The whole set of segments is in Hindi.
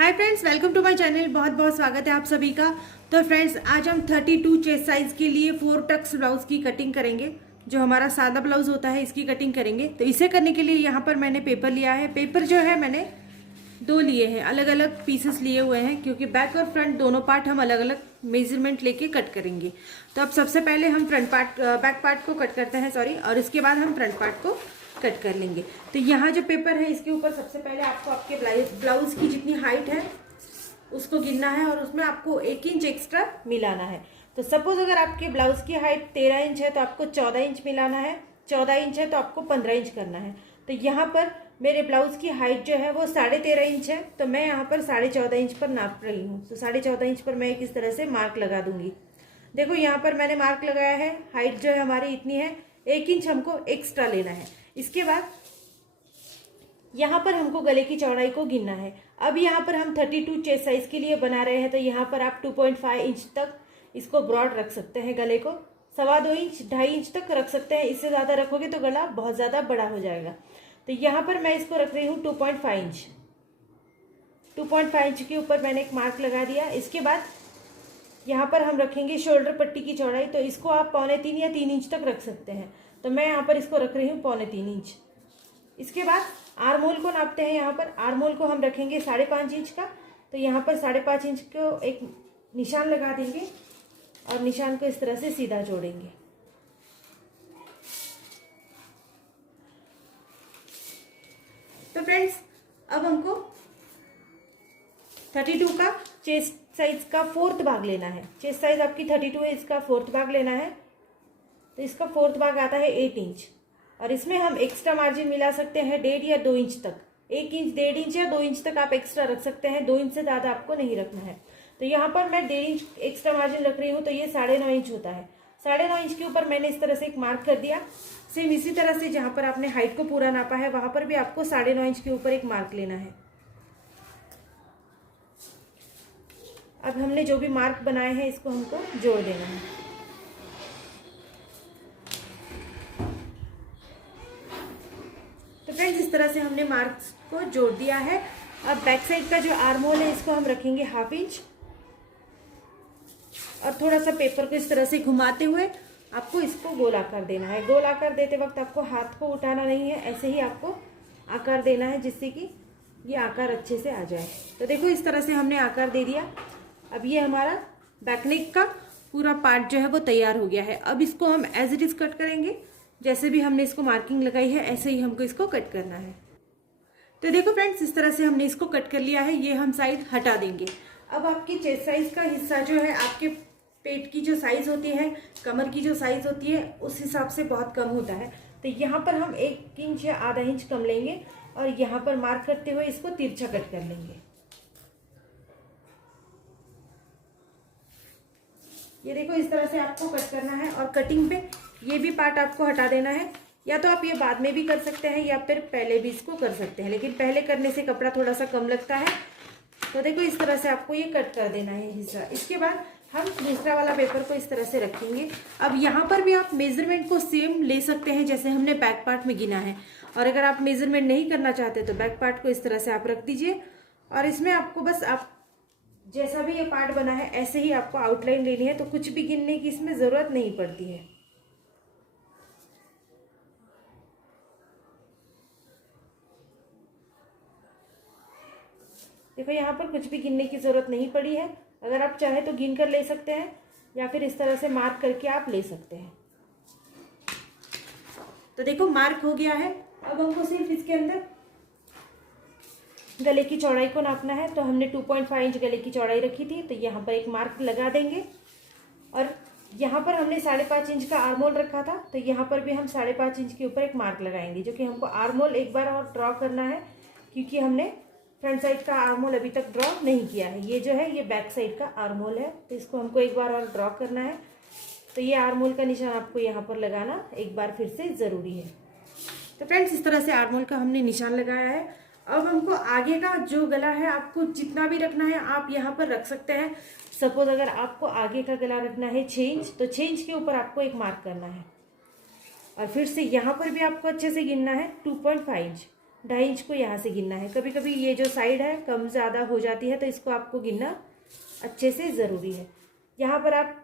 Hi friends, welcome to my channel. बहुत बहुत स्वागत है आप सभी का। तो फ्रेंड्स, आज हम 32 चेस्ट साइज के लिए 4 टक्स ब्लाउज की कटिंग करेंगे। जो हमारा सादा ब्लाउज होता है इसकी कटिंग करेंगे। तो इसे करने के लिए यहाँ पर मैंने पेपर लिया है। पेपर जो है मैंने 2 लिए हैं, अलग अलग पीसेस लिए हुए हैं, क्योंकि बैक और फ्रंट दोनों पार्ट हम अलग अलग मेजरमेंट लेके कट करेंगे। तो अब सबसे पहले हम बैक पार्ट को कट करते हैं, और इसके बाद हम फ्रंट पार्ट को कट कर लेंगे। तो यहाँ जो पेपर है इसके ऊपर सबसे पहले आपको आपके ब्लाउज की जितनी हाइट है उसको गिनना है और उसमें आपको 1 इंच एक्स्ट्रा मिलाना है। तो सपोज अगर आपके ब्लाउज की हाइट 13 इंच है तो आपको 14 इंच मिलाना है, 14 इंच है तो आपको 15 इंच करना है। तो यहाँ पर मेरे ब्लाउज की हाइट जो है वो 13.5 इंच है, तो मैं यहाँ पर 14.5 इंच पर नाप रही हूँ। तो 14.5 इंच पर मैं एक इस तरह से मार्क लगा दूंगी। देखो यहाँ पर मैंने मार्क लगाया है। हाइट जो है हमारी इतनी है, 1 इंच हमको एक्स्ट्रा लेना है। इसके बाद यहाँ पर हमको गले की चौड़ाई को गिनना है। अब यहाँ पर हम 32 चेस्ट साइज के लिए बना रहे हैं, तो यहाँ पर आप 2.5 इंच तक इसको ब्रॉड रख सकते हैं। गले को 2.25 इंच 2.5 इंच तक रख सकते हैं। इससे ज़्यादा रखोगे तो गला बहुत ज़्यादा बड़ा हो जाएगा। तो यहाँ पर मैं इसको रख रही हूँ 2.5 इंच। 2.5 इंच के ऊपर मैंने एक मार्क लगा दिया। इसके बाद यहाँ पर हम रखेंगे शोल्डर पट्टी की चौड़ाई। तो इसको आप 2.25 या 3 इंच तक रख सकते हैं। तो मैं यहाँ पर इसको रख रही हूँ 2.25 इंच। इसके बाद आर्म होल को नापते हैं। यहाँ पर आर्म होल को हम रखेंगे 5.5 इंच का। तो यहाँ पर 5.5 इंच को एक निशान लगा देंगे और निशान को इस तरह से सीधा जोड़ेंगे। तो फ्रेंड्स, अब हमको 32 का चेस्ट साइज का 4th भाग लेना है। चेस्ट साइज आपकी 32 है, इसका 4th भाग लेना है। तो इसका 4th भाग आता है 8 इंच, और इसमें हम एक्स्ट्रा मार्जिन मिला सकते हैं 1.5 या 2 इंच तक। 1 इंच 1.5 इंच या 2 इंच तक आप एक्स्ट्रा रख सकते हैं। 2 इंच से ज़्यादा आपको नहीं रखना है। तो यहाँ पर मैं 1.5 इंच एक्स्ट्रा मार्जिन रख रही हूँ, तो ये 9.5 इंच होता है। 9.5 इंच के ऊपर मैंने इस तरह से एक मार्क कर दिया। सेम इसी तरह से जहाँ पर आपने हाइट को पूरा नापा है वहाँ पर भी आपको 9.5 इंच के ऊपर एक मार्क लेना है। अब हमने जो भी मार्क बनाए हैं इसको हमको जोड़ देना है। तो फ्रेंड्स, इस तरह से हमने मार्क्स को जोड़ दिया है। अब बैक साइड का जो आर्म होल है इसको हम रखेंगे 1/2 इंच, और थोड़ा सा पेपर को इस तरह से घुमाते हुए आपको इसको गोल आकार देना है। गोल आकार देते वक्त आपको हाथ को उठाना नहीं है, ऐसे ही आपको आकार देना है जिससे कि ये आकार अच्छे से आ जाए। तो देखो, इस तरह से हमने आकार दे दिया। अब ये हमारा बैक नेक का पूरा पार्ट जो है वो तैयार हो गया है। अब इसको हम एज इट इज कट करेंगे। जैसे भी हमने इसको मार्किंग लगाई है ऐसे ही हमको इसको कट करना है। तो देखो फ्रेंड्स, इस तरह से हमने इसको कट कर लिया है। ये हम साइड हटा देंगे। अब आपकी चेस्ट साइज का हिस्सा जो है, आपके पेट की जो साइज होती है, कमर की जो साइज होती है, उस हिसाब से बहुत कम होता है। तो यहाँ पर हम 1 इंच या आधा इंच कम लेंगे और यहाँ पर मार्क करते हुए इसको तिरछा कट कर लेंगे। ये देखो, इस तरह से आपको कट करना है। और कटिंग पे ये भी पार्ट आपको हटा देना है। या तो आप ये बाद में भी कर सकते हैं या फिर पहले भी इसको कर सकते हैं, लेकिन पहले करने से कपड़ा थोड़ा सा कम लगता है। तो देखो, इस तरह से आपको ये कट कर देना है हिस्सा। इसके बाद हम दूसरा वाला पेपर को इस तरह से रखेंगे। अब यहाँ पर भी आप मेजरमेंट को सेम ले सकते हैं जैसे हमने बैक पार्ट में गिना है। और अगर आप मेजरमेंट नहीं करना चाहते तो बैक पार्ट को इस तरह से आप रख दीजिए, और इसमें आपको बस आप जैसा भी ये पार्ट बना है ऐसे ही आपको आउटलाइन लेनी है। तो कुछ भी गिनने की इसमें जरूरत नहीं पड़ती है। देखो, यहाँ पर कुछ भी गिनने की जरूरत नहीं पड़ी है। अगर आप चाहे तो गिन कर ले सकते हैं या फिर इस तरह से मार्क करके आप ले सकते हैं। तो देखो, मार्क हो गया है। अब हमको सिर्फ इसके अंदर गले की चौड़ाई को नापना है। तो हमने 2.5 इंच गले की चौड़ाई रखी थी, तो यहाँ पर एक मार्क लगा देंगे। और यहाँ पर हमने 5.5 इंच का आर्म होल रखा था, तो यहाँ पर भी हम 5.5 इंच के ऊपर एक मार्क लगाएंगे, जो कि हमको आर्म होल एक बार और ड्रॉ करना है, क्योंकि हमने फ्रंट साइड का आर्म होल अभी तक ड्रॉ नहीं किया है। ये जो है ये बैक साइड का आर्म होल है, तो इसको हमको एक बार और ड्रॉ करना है। तो ये आर्म होल का निशान आपको यहाँ पर लगाना एक बार फिर से ज़रूरी है। तो फ्रेंड्स, इस तरह से आर्म होल का हमने निशान लगाया है। अब हमको आगे का जो गला है आपको जितना भी रखना है आप यहाँ पर रख सकते हैं। सपोज अगर आपको आगे का गला रखना है 6 इंच, तो 6 इंच के ऊपर आपको एक मार्क करना है। और फिर से यहाँ पर भी आपको अच्छे से गिनना है 2.5 इंच। 2.5 इंच को यहाँ से गिनना है। कभी कभी ये जो साइड है कम ज़्यादा हो जाती है, तो इसको आपको गिनना अच्छे से ज़रूरी है। यहाँ पर आप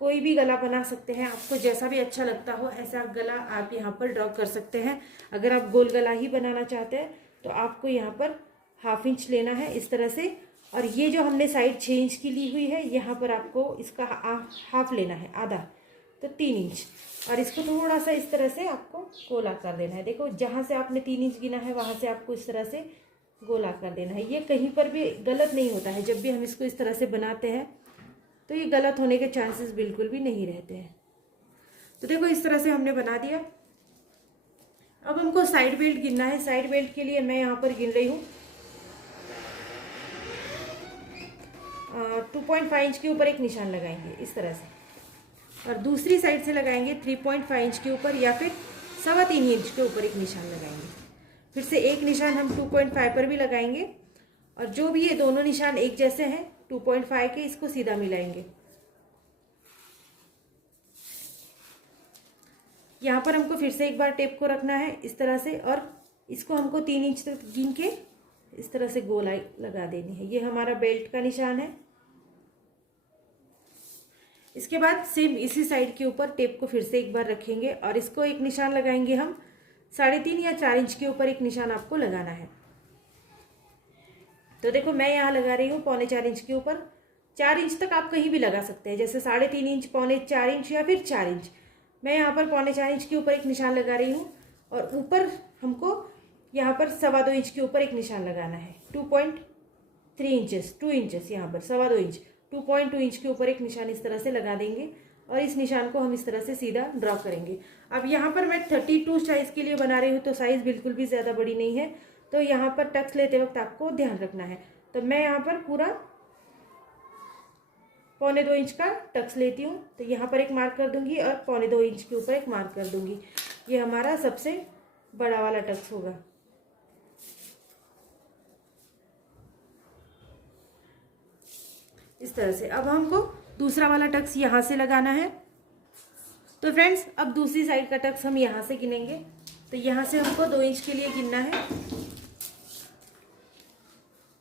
कोई भी गला बना सकते हैं, आपको जैसा भी अच्छा लगता हो ऐसा गला आप यहाँ पर ड्रॉ कर सकते हैं। अगर आप गोल गला ही बनाना चाहते हैं तो आपको यहाँ पर 1/2 इंच लेना है इस तरह से, और ये जो हमने साइड 6 इंच की ली हुई है यहाँ पर आपको इसका हाफ लेना है, आधा, तो 3 इंच, और इसको थोड़ा सा इस तरह से आपको गोला कर देना है। देखो जहाँ से आपने 3 इंच गिना है वहाँ से आपको इस तरह से गोला कर देना है। ये कहीं पर भी गलत नहीं होता है, जब भी हम इसको इस तरह से बनाते हैं तो ये गलत होने के चांसेस बिल्कुल भी नहीं रहते हैं। तो देखो इस तरह से हमने बना दिया। अब हमको साइड बेल्ट गिनना है। साइड बेल्ट के लिए मैं यहाँ पर गिन रही हूँ 2.5 इंच के ऊपर एक निशान लगाएंगे इस तरह से, और दूसरी साइड से लगाएंगे 3.5 इंच के ऊपर या फिर 3.25 इंच के ऊपर एक निशान लगाएंगे। फिर से एक निशान हम 2.5 पर भी लगाएंगे, और जो भी ये दोनों निशान एक जैसे हैं 2.5 के, इसको सीधा मिलाएंगे। यहाँ पर हमको फिर से एक बार टेप को रखना है इस तरह से, और इसको हमको 3 इंच तक गिन के इस तरह से गोलाई लगा देनी है। ये हमारा बेल्ट का निशान है। इसके बाद सेम इसी साइड के ऊपर टेप को फिर से एक बार रखेंगे और इसको एक निशान लगाएंगे हम 3.5 या 4 इंच के ऊपर एक निशान आपको लगाना है। तो देखो मैं यहाँ लगा रही हूँ 3.25 इंच के ऊपर। 4 इंच तक आप कहीं भी लगा सकते हैं, जैसे 3.5 इंच, 3.25 इंच या फिर 4 इंच। मैं यहाँ पर 3.25 इंच के ऊपर एक निशान लगा रही हूँ, और ऊपर हमको यहाँ पर 2.25 इंच के ऊपर एक निशान लगाना है। 2.3 इंचेस, 2 इंचेस, यहाँ पर 2.25 इंच, 2.2 इंच के ऊपर एक निशान इस तरह से लगा देंगे, और इस निशान को हम इस तरह से सीधा ड्रॉ करेंगे। अब यहाँ पर मैं 32 साइज़ के लिए बना रही हूँ, तो साइज़ बिल्कुल भी ज़्यादा बड़ी नहीं है, तो यहाँ पर टक्स लेते वक्त आपको ध्यान रखना है। तो मैं यहाँ पर पूरा 2.25 इंच का टक्स लेती हूँ, तो यहाँ पर एक मार्क कर दूंगी और 2.25 इंच के ऊपर एक मार्क कर दूंगी। ये हमारा सबसे बड़ा वाला टक्स होगा। इस तरह से अब हमको दूसरा वाला टक्स यहाँ से लगाना है। तो फ्रेंड्स अब दूसरी साइड का टक्स हम यहाँ से गिनेंगे। तो यहाँ से हमको 2 इंच के लिए गिनना है।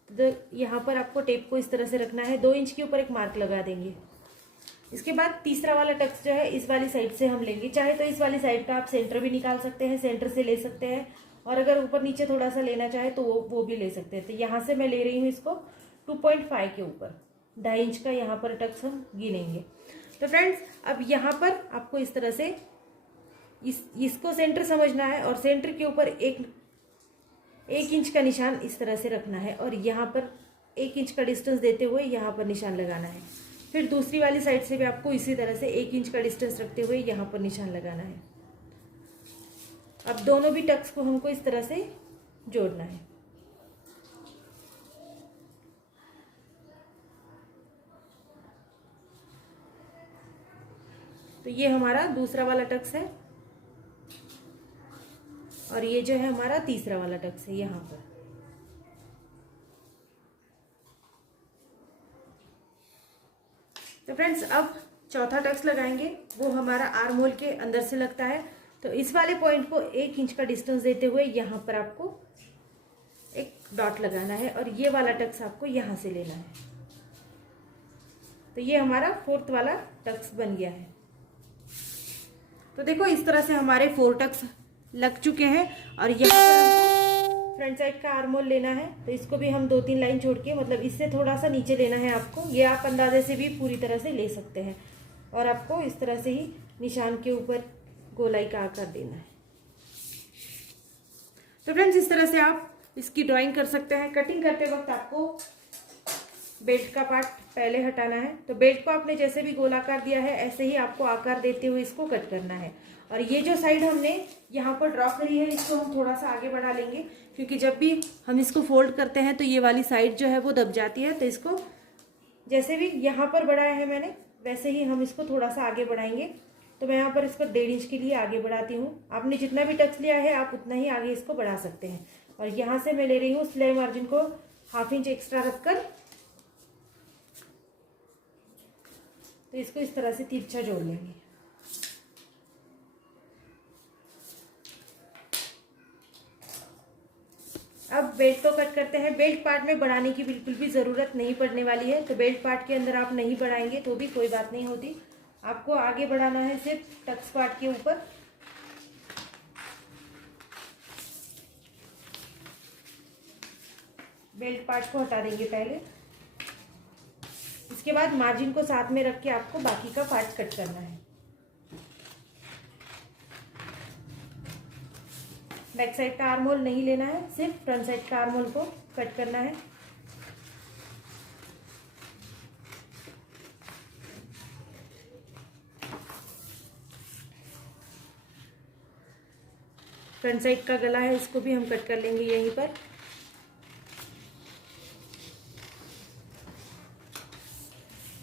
तो यहाँ पर आपको टेप को इस तरह से रखना है, 2 इंच के ऊपर एक मार्क लगा देंगे। इसके बाद तीसरा वाला टक्स जो है इस वाली साइड से हम लेंगे। चाहे तो इस वाली साइड का आप सेंटर भी निकाल सकते हैं, सेंटर से ले सकते हैं, और अगर ऊपर नीचे थोड़ा सा लेना चाहे तो वो भी ले सकते हैं। तो यहाँ से मैं ले रही हूँ इसको 2.5 के ऊपर, 2.5 इंच का यहाँ पर टक्स हम गिनेंगे। तो फ्रेंड्स अब यहाँ पर आपको इस तरह से इसको सेंटर समझना है, और सेंटर के ऊपर 1 इंच का निशान इस तरह से रखना है, और यहाँ पर 1 इंच का डिस्टेंस देते हुए यहाँ पर निशान लगाना है। फिर दूसरी वाली साइड से भी आपको इसी तरह से 1 इंच का डिस्टेंस रखते हुए यहाँ पर निशान लगाना है। अब दोनों भी टक्स को हमको इस तरह से जोड़ना है। तो ये हमारा दूसरा वाला टक्स है, और ये जो है हमारा तीसरा वाला टक्स है यहाँ पर। तो फ्रेंड्स अब चौथा टक्स लगाएंगे, वो हमारा आर्म होल के अंदर से लगता है। तो इस वाले पॉइंट को 1 इंच का डिस्टेंस देते हुए यहाँ पर आपको एक डॉट लगाना है, और ये वाला टक्स आपको यहाँ से लेना है। तो ये हमारा 4th वाला टक्स बन गया है। तो देखो इस तरह से हमारे 4 टक्स लग चुके हैं, और यहाँ पर हमको फ्रंट साइड का आर्म होल लेना है। तो इसको भी हम 2-3 लाइन छोड़ के, मतलब इससे थोड़ा सा नीचे लेना है आपको। ये आप अंदाजे से भी पूरी तरह से ले सकते हैं, और आपको इस तरह से ही निशान के ऊपर गोलाई का आकार देना है। तो फ्रेंड्स इस तरह से आप इसकी ड्राइंग कर सकते हैं। कटिंग करते वक्त आपको बेल्ट का पार्ट पहले हटाना है। तो बेल्ट को आपने जैसे भी गोलाकार दिया है ऐसे ही आपको आकार देते हुए इसको कट करना है। और ये जो साइड हमने यहाँ पर ड्रॉ करी है इसको हम थोड़ा सा आगे बढ़ा लेंगे, क्योंकि जब भी हम इसको फोल्ड करते हैं तो ये वाली साइड जो है वो दब जाती है। तो इसको जैसे भी यहाँ पर बढ़ाया है मैंने, वैसे ही हम इसको थोड़ा सा आगे बढ़ाएंगे। तो मैं यहाँ पर इसको 1.5 इंच के लिए आगे बढ़ाती हूँ। आपने जितना भी टक्स लिया है आप उतना ही आगे इसको बढ़ा सकते हैं। और यहाँ से मैं ले रही हूँ सिलाई मार्जिन को 1/2 इंच एक्स्ट्रा रखकर, तो इसको इस तरह से तिरछा जोड़ लेंगे। बेल्ट तो कट करते हैं। बेल्ट पार्ट में बढ़ाने की बिल्कुल भी ज़रूरत नहीं पड़ने वाली है, तो बेल्ट पार्ट के अंदर आप नहीं बढ़ाएंगे तो भी कोई बात नहीं होती। आपको आगे बढ़ाना है सिर्फ टक्स पार्ट के ऊपर। बेल्ट पार्ट को हटा देंगे पहले, इसके बाद मार्जिन को साथ में रख के आपको बाकी का पार्ट कट करना है। बैक साइड का आर्म होल नहीं लेना है, सिर्फ फ्रंट साइड का आर्म होल को कट करना है। फ्रंट साइड का गला है, इसको भी हम कट कर लेंगे यहीं पर।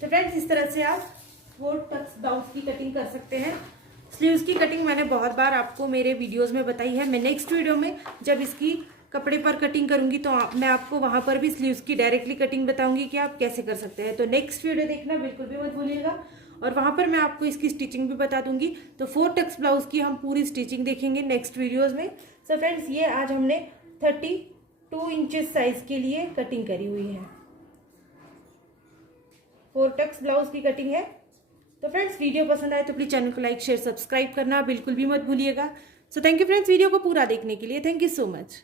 तो फ्रेंड्स, इस तरह से आप 4 टक्स ब्लाउज की कटिंग कर सकते हैं। स्लीव्स की कटिंग मैंने बहुत बार आपको मेरे वीडियोस में बताई है। मैं नेक्स्ट वीडियो में जब इसकी कपड़े पर कटिंग करूंगी तो मैं आपको वहां पर भी स्लीव्स की डायरेक्टली कटिंग बताऊंगी कि आप कैसे कर सकते हैं। तो नेक्स्ट वीडियो देखना बिल्कुल भी मत भूलिएगा, और वहां पर मैं आपको इसकी स्टिचिंग भी बता दूंगी। तो 4 टक्स ब्लाउज की हम पूरी स्टिचिंग देखेंगे नेक्स्ट वीडियोज में। सो फ्रेंड्स, ये आज हमने 32 इंचेस साइज के लिए कटिंग करी हुई है। 4 टक्स ब्लाउज की कटिंग है। तो फ्रेंड्स, वीडियो पसंद आए तो प्लीज चैनल को लाइक शेयर सब्सक्राइब करना बिल्कुल भी मत भूलिएगा। So thank you friends, video को पूरा देखने के लिए। Thank you so much.